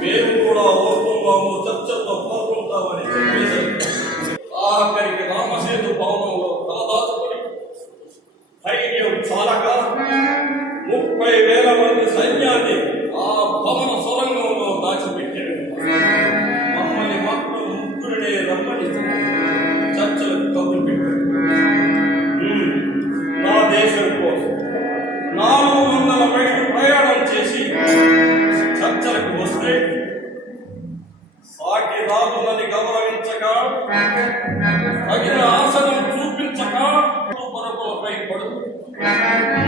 మేము కూడా లోకంలో చర్చతో పాల్గొంటామని చెప్పేసి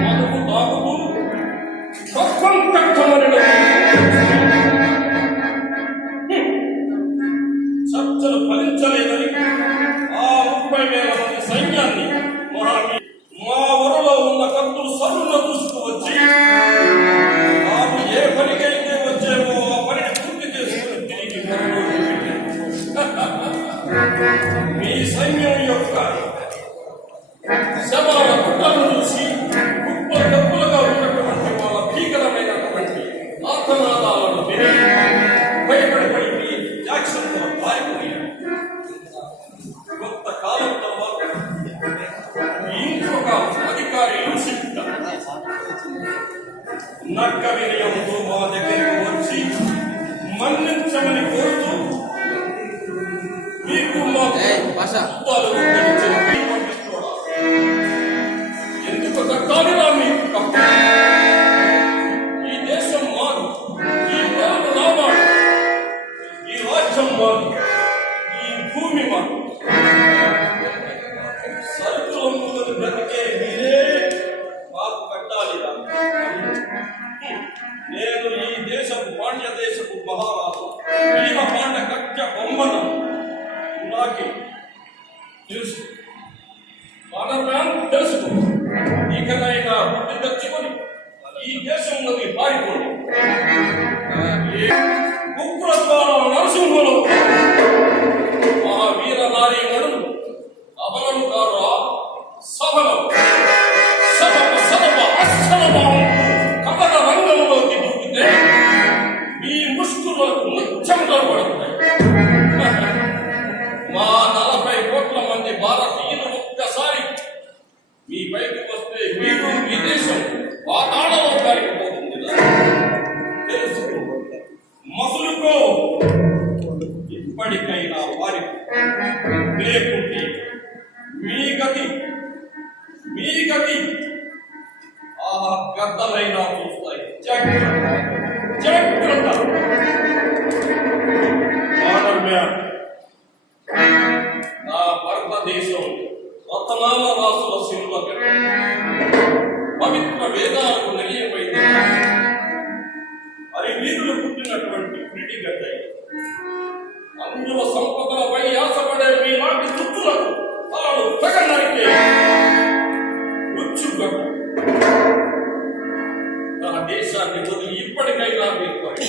మనుకు తాగుతూ సత్వం ఆ ముప్పై సైన్యాన్ని మా ఊరిలో ఉన్న కత్తులు సరుణ దృష్టికి వచ్చి నాకు ఏ పనికైతే వచ్చామో ఆ పనిని పూర్తి మీ సైన్యం యొక్క పాండ్య దేశపు మహారాజు ಭೀಮಪಾಂಡ ಕಟ್ಟ ಬೊಮ್ಮನ ಉನ್ನಾಗಿ తెలుసు. మన ప్రాణం తెలుసుకో ఇకనైనా పుట్టి తెచ్చుకొని ఈ దేశం లేకుంటే మీ గతి మీ గతి ఆ గద్దలైనా చూస్తాయి జాగ్రత్త జాగ్రత్త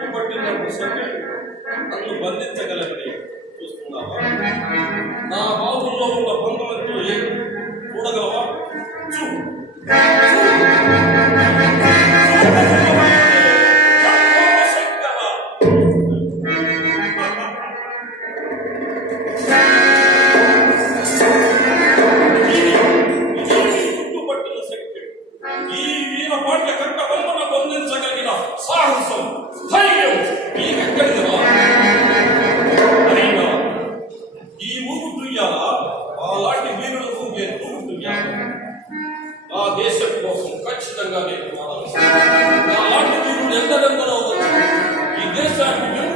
చూపబట్టినప్పుడు సభ్యులు నన్ను బంధించగలరని చూస్తున్నావా నా బాబుల్లో ఉన్న బొమ్మలతో ఏం చూడగలవా చూ ఈ వీర పాటల కంట బొమ్మను బంధించగలిగిన సాహు దేశం కోసం ఖచ్చితంగా నేను వాడాలి అలాంటి ఈ దేశాన్ని